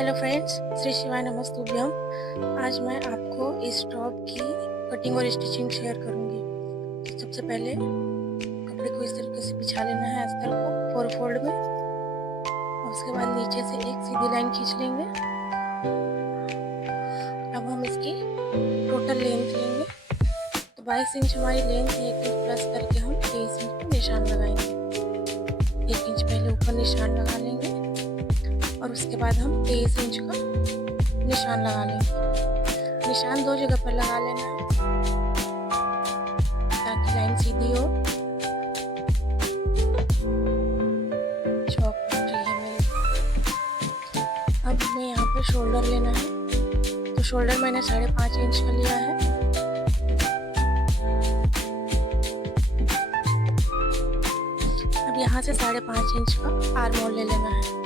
Hello friends, Shri शिवाय नमस्तुभ्यम। आज मैं आपको इस टॉप की कटिंग और स्टिचिंग शेयर करूंगी। तो सबसे पहले कपड़े को इस तरीके से बिछा लेना है अस्तर को 4 फोल्ड में, और उसके बाद नीचे से एक सीधी लाइन खींच लेंगे। अब हम इसकी टोटल लेंथ लेंगे, तो 22 इंच हमारी लेंथ है। 1 इंच प्लस करके हम 23 इंच पर निशान लगाएंगे। 1 इंच पहले ऊपर निशान लगा लेंगे और उसके बाद हम 23 इंच का निशान लगा लेंगे। निशान 2 जगह पर लगा लेना है ताकि लाइन सीधी हो। चौक है मेरे। अब हमें यहाँ पे शोल्डर लेना है, तो शोल्डर मैंने 5.5 इंच का लिया है। अब यहाँ से 5.5 इंच का आर्म होल ले लेना है।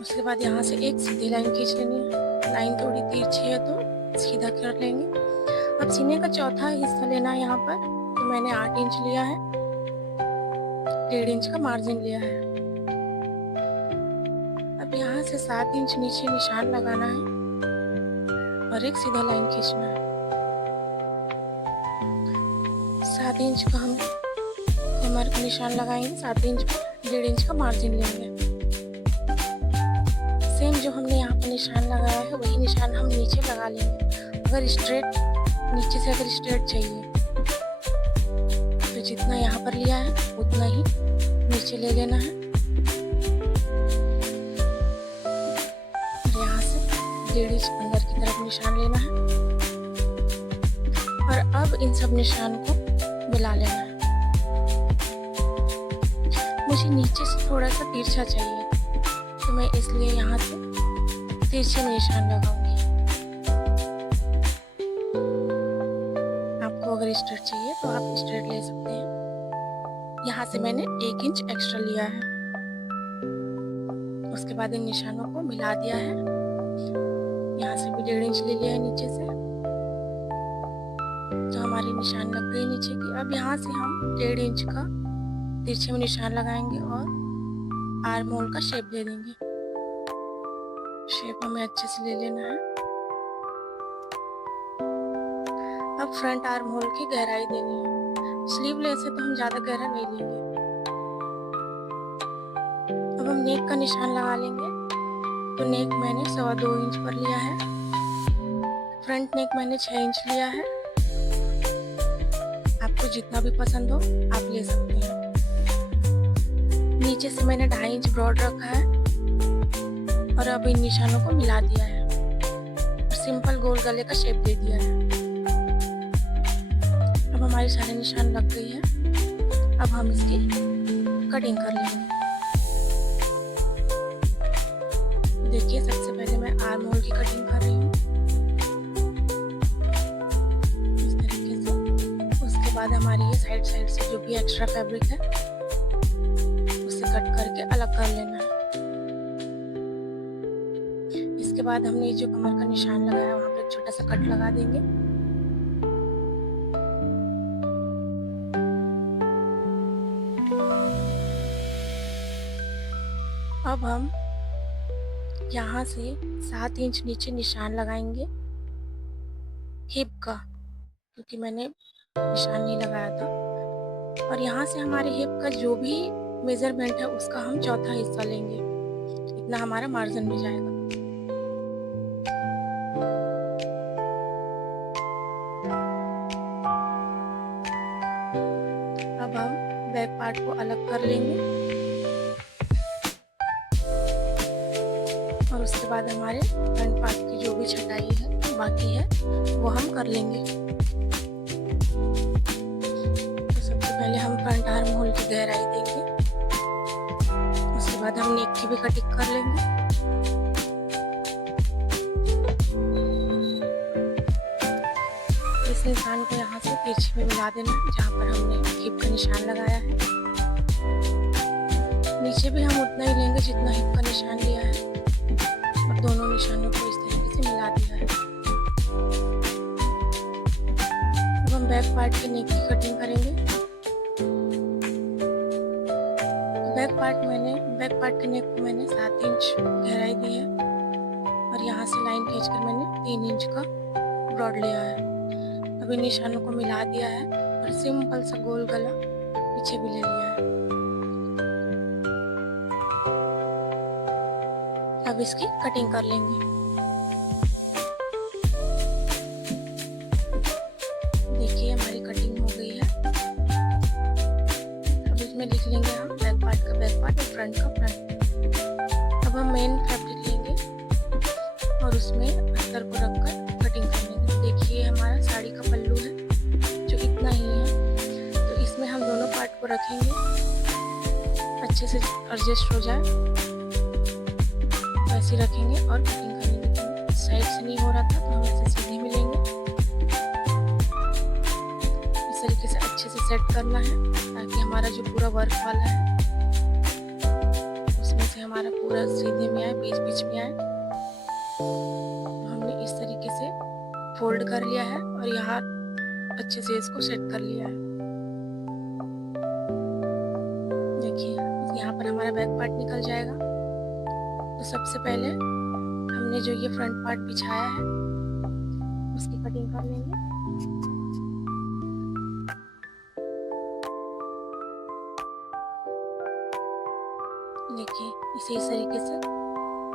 उसके बाद यहाँ से एक सीधी लाइन खींच लेनी है। लाइन थोड़ी तिरछी है तो सीधा कर लेंगे। अब सीने का चौथा हिस्सा लेना है यहाँ पर, तो मैंने 8 इंच लिया है। 1.5 इंच का मार्जिन लिया है। अब यहाँ से 7 इंच नीचे निशान लगाना है और एक सीधा लाइन खींचना है। 7 इंच का हम कमर का निशान लगाएंगे। 7 इंच पर 1.5 इंच का मार्जिन लेंगे। सेम जो हमने यहाँ पर निशान लगाया है वही निशान हम नीचे लगा लेंगे। अगर स्ट्रेट नीचे से अगर स्ट्रेट चाहिए तो जितना यहाँ पर लिया है उतना ही नीचे ले लेना है। और यहाँ से 1.5 इंच अंदर की तरफ निशान लेना है और अब इन सब निशान को मिला लेना है। मुझे नीचे से थोड़ा सा तिरछा चाहिए, तो मैं इसलिए यहाँ से तिरछे निशान लगाऊंगी। आपको अगर स्ट्रेट चाहिए तो आप स्ट्रेट ले सकते हैं। यहाँ से मैंने 1 इंच एक्स्ट्रा लिया है। उसके बाद इन निशानों को मिला दिया है। यहाँ से भी 1.5 इंच ले लिया है नीचे से, तो हमारी निशान लग गई नीचे की। अब यहाँ से हम 1.5 इंच का तिरछे में निशान लगाएंगे और आर्म होल का शेप दे देंगे। शेप हमें अच्छे से ले लेना है। अब फ्रंट आर्म होल की गहराई देनी है। स्लीवलेस है तो हम ज्यादा गहरा नहीं लेंगे। अब हम नेक का निशान लगा लेंगे, तो नेक मैंने 2.25 इंच पर लिया है। फ्रंट नेक मैंने 6 इंच लिया है। आपको जितना भी पसंद हो आप ले सकते हैं। नीचे से मैंने 2.5 इंच ब्रॉड रखा है और अब इन निशानों को मिला दिया है और सिंपल गोल गले का शेप दे दिया है। अब हमारी सारे निशान लग गई है। अब हम इसकी कटिंग कर लेंगे। देखिए, सबसे पहले मैं आर्म होल की कटिंग कर रही हूँ इस तरीके से। उसके बाद हमारी ये साइड से जो भी एक्स्ट्रा फैब्रिक है कट करके अलग कर लेना है। इसके बाद हमने जो कमर का निशान लगाया वहां पर छोटा सा कट लगा देंगे। अब हम यहाँ से 7 इंच नीचे निशान लगाएंगे हिप का, क्योंकि मैंने निशान नहीं लगाया था। और यहाँ से हमारे हिप का जो भी मेजरमेंट है उसका हम चौथा हिस्सा लेंगे। इतना हमारा मार्जिन में जाएगा। अब हम बैक पार्ट को अलग कर लेंगे और उसके बाद हमारे फ्रंट पार्ट की जो भी छटाई है बाकी है वो हम कर लेंगे। तो सबसे पहले हम फ्रंट आर्म होल की गहराई देंगे। उसके बाद हम नेक की भी कटिंग कर लेंगे। इस निशान को यहाँ से तिरछे में मिला देना जहाँ पर हमने हिप का निशान लगाया है। नीचे भी हम उतना ही लेंगे जितना हिप का निशान लिया है और दोनों निशानों को इस तरीके से मिला दिया है। अब हम बैक पार्ट के नेक की कटिंग करेंगे। बैक बैक पार्ट के नेक को मैंने 7 इंच गहराई दी है और यहाँ से लाइन खींचकर मैंने 3 इंच का ब्रॉड लिया है। अभी निशानों को मिला दिया है और सिंपल सा गोल गला पीछे भी ले लिया है। अब इसकी कटिंग कर लेंगे। देखिए हमारी कटिंग हो गई है। अब इसमें लिख लेंगे हम बैक पार्ट का बैक पार्ट और फ्रंट का फ्रंट। अब हम मेन फैब्रिक लेंगे और उसमें अस्तर को रखकर कटिंग कर लेंगे। देखिए हमारा साड़ी का पल्लू है जो इतना ही है, तो इसमें हम दोनों पार्ट को रखेंगे अच्छे से एडजस्ट हो जाए, वैसे रखेंगे और कटिंग करेंगे। साइड से नहीं हो रहा था तो हम ऐसे सीधे मिलेंगे। इस तरीके से अच्छे से सेट करना है ताकि हमारा जो पूरा वर्क वाला है उसमें से हमारा पूरा सीधे में आए, बीच बीच में आए। तो हमने इस तरीके से फोल्ड कर लिया है और यहाँ अच्छे से इसको सेट कर लिया है। देखिए यहाँ पर हमारा बैक पार्ट निकल जाएगा। तो सबसे पहले हमने जो ये फ्रंट पार्ट बिछाया है उसकी कटिंग कर लेंगे। देखिए इसे इस तरीके से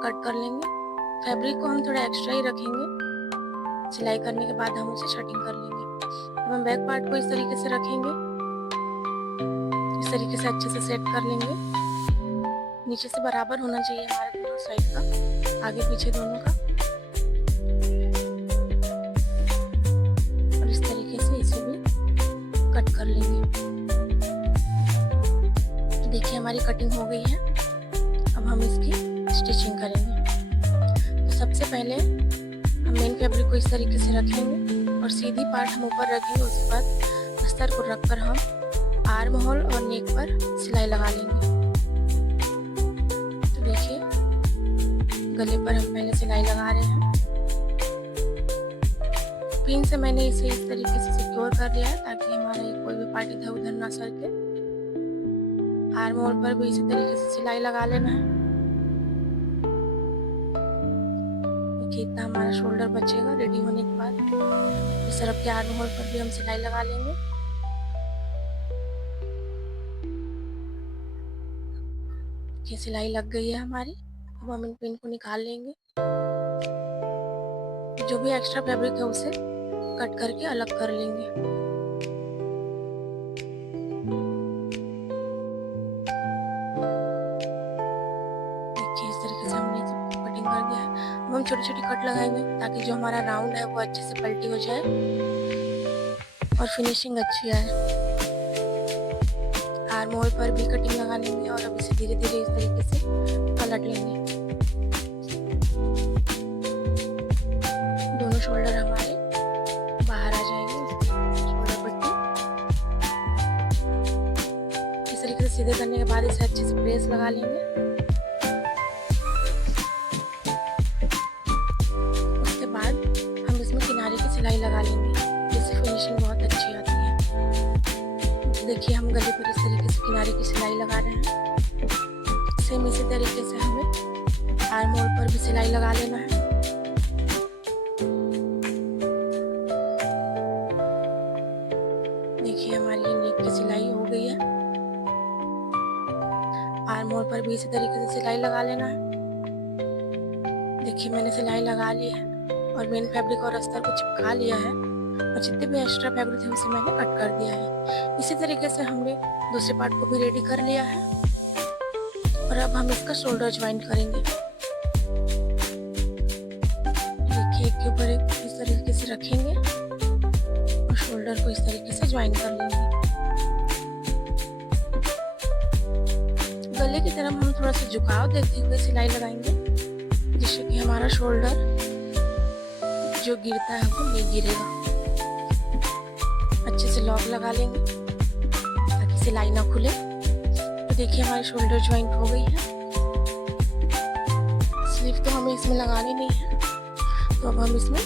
कट कर लेंगे। फैब्रिक को हम थोड़ा एक्स्ट्रा ही रखेंगे, सिलाई करने के बाद हम उसे शर्टिंग कर लेंगे। अब हम बैक पार्ट को इस तरीके से रखेंगे, इस तरीके से अच्छे से सेट कर लेंगे। नीचे से बराबर होना चाहिए हमारे दोनों साइड का, आगे पीछे दोनों का। और इस तरीके से इसे भी कट कर लेंगे। देखिए हमारी कटिंग हो गई है। अब हम इसकी स्टिचिंग करेंगे। तो सबसे पहले हम मेन फैब्रिक को इस तरीके से रखेंगे और सीधी पार्ट हम ऊपर रखेंगे। उसके बाद अस्तर को रखकर हम आर्म होल और नेक पर सिलाई लगा लेंगे। तो देखिए गले पर हम पहले सिलाई लगा रहे हैं। पिन से मैंने इसे इस तरीके से सिक्योर कर लिया है ताकि हमारा ये कोई भी पार्ट इधर उधर ना सरके। आर्म होल पर भी इसी तरीके से सिलाई लगा लेना है। देखिए इतना हमारा शोल्डर बचेगा रेडी होने के बाद। इस तरफ के आर्म होल पर भी हम सिलाई लगा लेंगे। ये सिलाई लग गई है हमारी। अब हम इन पिन को निकाल लेंगे। जो भी एक्स्ट्रा फैब्रिक है उसे कट करके अलग कर लेंगे। हम छोटी छोटी कट लगाएंगे ताकि जो हमारा राउंड है वो अच्छे से पलटी हो जाए और फिनिशिंग अच्छी आए। आर्म होल पर भी कटिंग लगा लेंगे और अब इसे धीरे धीरे इस तरीके से पलट लेंगे। दोनों शोल्डर हमारे बाहर आ जाएंगे। शोल्डर पट्टी इस तरीके से सीधे करने के बाद इसे अच्छे से प्रेस लगा लेंगे। सिलाई लगा लेंगे जिससे फिनिशिंग बहुत अच्छी आती है। देखिए हम गले पर इस तरीके से किनारे की सिलाई लगा रहे हैं। सेम इसी तरीके से हमें आर्म होल पर भी सिलाई लगा लेना है। देखिए हमारी नेक की सिलाई हो गई है। आर्म होल पर भी इसी तरीके से सिलाई लगा लेना है। देखिए मैंने सिलाई लगा ली है और मेन फैब्रिक और अस्तर को चिपका लिया है और जितने भी एक्स्ट्रा फैब्रिक थे उसे मैंने कट कर दिया है। इसी तरीके से हमने दूसरे पार्ट को भी रेडी कर लिया है और अब हम इसका शोल्डर ज्वाइन करेंगे। देखिए एक के ऊपर एक इस तरीके से रखेंगे और शोल्डर को इस तरीके से ज्वाइन कर लेंगे। गले की तरफ हम थोड़ा सा झुकाव देखते हुए सिलाई लगाएंगे जिससे कि हमारा शोल्डर जो गिरता है वो नहीं गिरेगा। अच्छे से लॉक लगा लेंगे ताकि सिलाई ना खुले। तो देखिए हमारी शोल्डर ज्वाइंट हो गई है। स्लीव तो हमें इसमें लगानी नहीं है, तो अब हम इसमें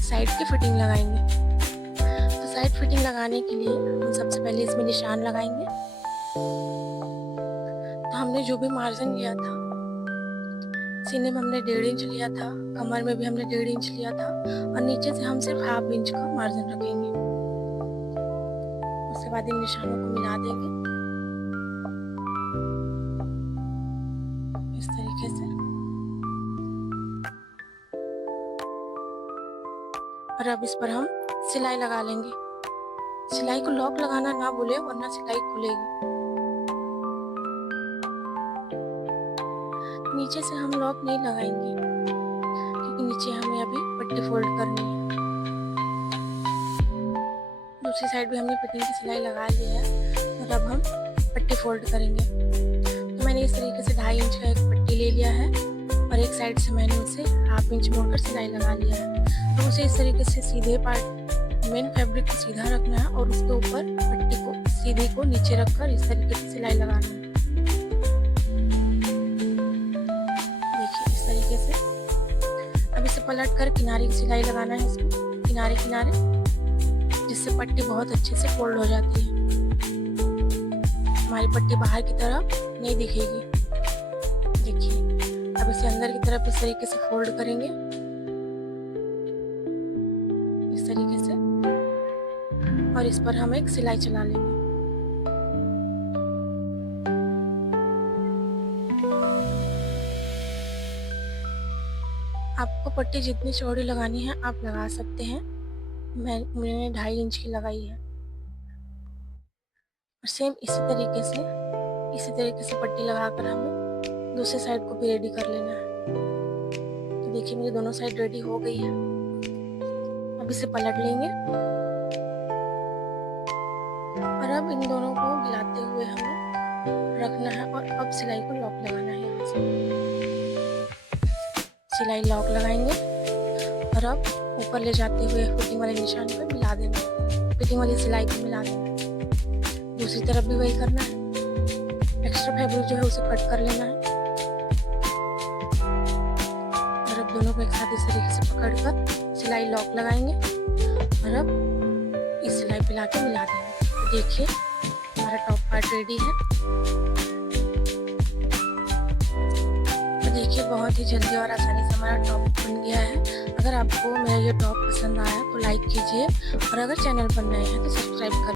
साइड की फिटिंग लगाएंगे। तो साइड फिटिंग लगाने के लिए हम सबसे पहले इसमें निशान लगाएंगे। हमने जो भी मार्जिन लिया था, सीने में हमने 1.5 इंच लिया था, कमर में भी हमने 1.5 इंच लिया था और नीचे से हम सिर्फ 1/2 इंच का मार्जिन रखेंगे। उसके बाद इन निशानों को मिला देंगे इस तरीके से। और अब इस पर हम सिलाई लगा लेंगे। सिलाई को लॉक लगाना ना भूले, वरना सिलाई खुलेगी। नीचे से हम लॉक नहीं लगाएंगे क्योंकि नीचे हमें अभी पट्टी फोल्ड करनी है। दूसरी साइड भी हमने फिटिंग की सिलाई लगा ली है और अब हम पट्टी फोल्ड करेंगे। तो मैंने इस तरीके से 2.5 इंच का एक पट्टी ले लिया है और एक साइड से मैंने उसे 1/2 इंच मोड़कर सिलाई लगा लिया है। तो उसे इस तरीके से सीधे पार्ट मेन फैब्रिक को सीधा रखना है और उसके ऊपर पट्टी को सीधी को नीचे रखकर इस तरीके से सिलाई लगाना है। देखिए इस तरीके से। अब इसे पलट कर किनारे की सिलाई लगाना है इसमें, किनारे किनारे, जिससे पट्टी बहुत अच्छे से फोल्ड हो जाती है। हमारी पट्टी बाहर की तरफ नहीं दिखेगी। देखिए अब इसे अंदर की तरफ इस तरीके से फोल्ड करेंगे, इस तरीके से, और इस पर हम एक सिलाई चला लेंगे। आपको पट्टी जितनी चौड़ी लगानी है आप लगा सकते हैं। मैंने 2.5 इंच की लगाई है। और सेम इसी तरीके से पट्टी लगाकर हमें दूसरी साइड को भी रेडी कर लेना है। तो देखिए मेरी दोनों साइड रेडी हो गई है। अब इसे पलट लेंगे और अब इन दोनों को मिलाते हुए हमें रखना है और अब सिलाई को लॉक लगाना है। यहाँ से सिलाई लॉक लगाएंगे और अब ऊपर ले जाते हुए फिटिंग वाले निशान पे मिला देना है, फिटिंग वाली सिलाई को मिला देना है। दूसरी तरफ भी वही करना है। एक्स्ट्रा फैब्रिक जो है उसे कट कर लेना है और अब दोनों को एक साथ इस तरीके से पकड़कर सिलाई लॉक लगाएंगे और अब इस सिलाई पे लाके मिला देंगे। तो देखिए हमारा टॉप पार्ट रेडी है। तो देखिए बहुत ही जल्दी और आसानी से हमारा टॉप बन गया है। अगर आपको मेरा ये टॉप पसंद आया तो लाइक कीजिए और अगर चैनल पर नए हैं तो सब्सक्राइब कर